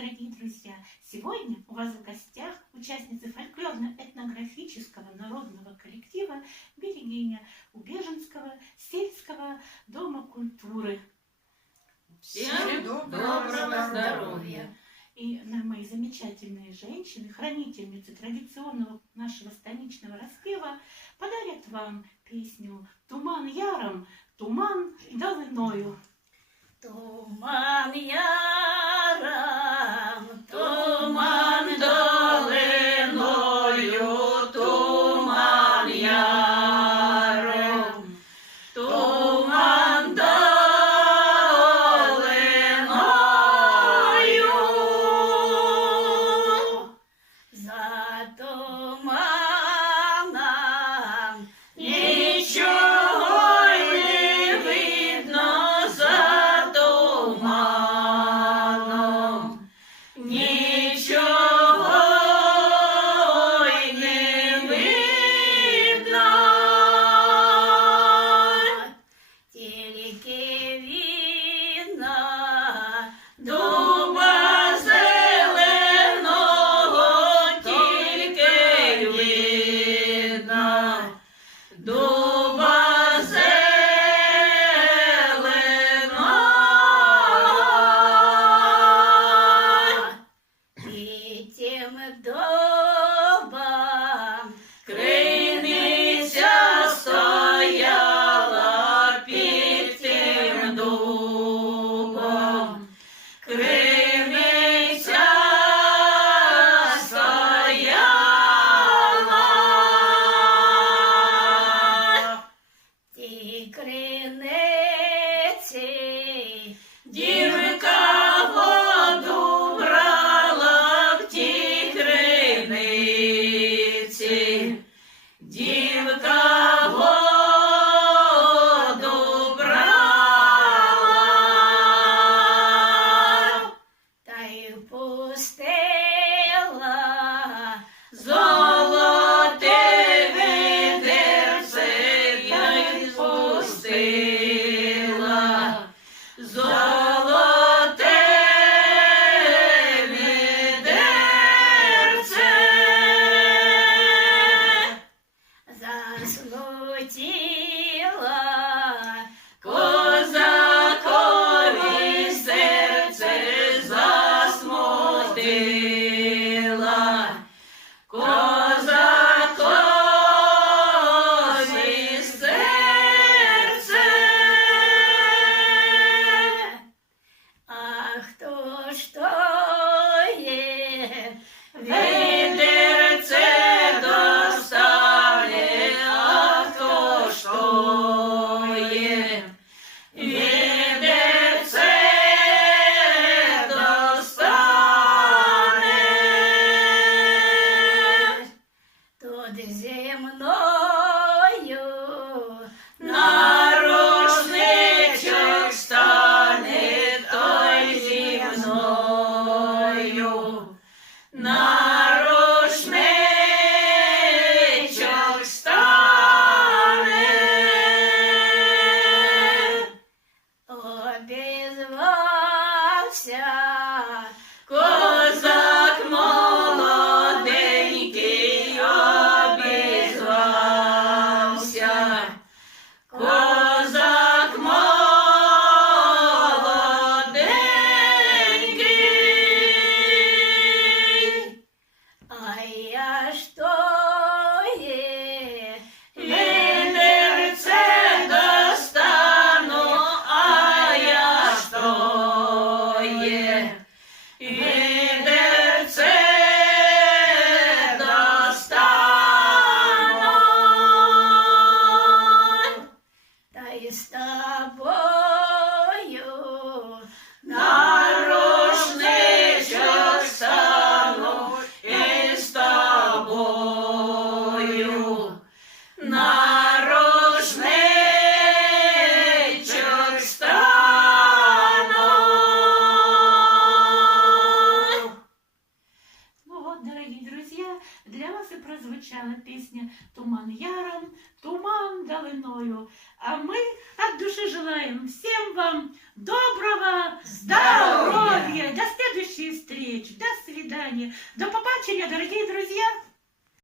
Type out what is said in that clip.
дорогие друзья! Сегодня у вас в гостях участницы фольклорно-этнографического народного коллектива «Берегиня» Убеженского сельского дома культуры. Всем доброго здоровья! И мои замечательные женщины, хранительницы традиционного нашего станичного распева, подарят вам песню «Туман яром, туман долыною». Туман яром, туман долиною, туман яром, туман долиною. За туманом нічого не видно, за туманом нічого й не видно, тільки видно дуба зеленого, тільки видно дуба зеленого. І тим дубам криниця стояла, під тим дубом криниця стояла. Ті криниці дівка воду брала, в тій криниці дівка воду брала, та й пустила золоте відерце, та й пустила золоте відерце. Засмутіла козакові серце, засмутила козакові серце. А хто ж то є відерце достане, а хто ж то є відерце достане, тут зі мною на рушничок стане, той зі мною на рушничок стане. Обізвався козак молоденький, обізвався козак молоденький. А я ж то є відерце достану, а я ж то є відерце достану, та й з тобою на рушничок стану, і з тобою на рушничок стану. Ну вот, дорогие друзья, для вас и прозвучала песня «Туман яром, туман долыною». А мы от души желаем всем вам доброго здоровья. До следующей встречи. встреч, до свидания. До побачення, дорогі друзі!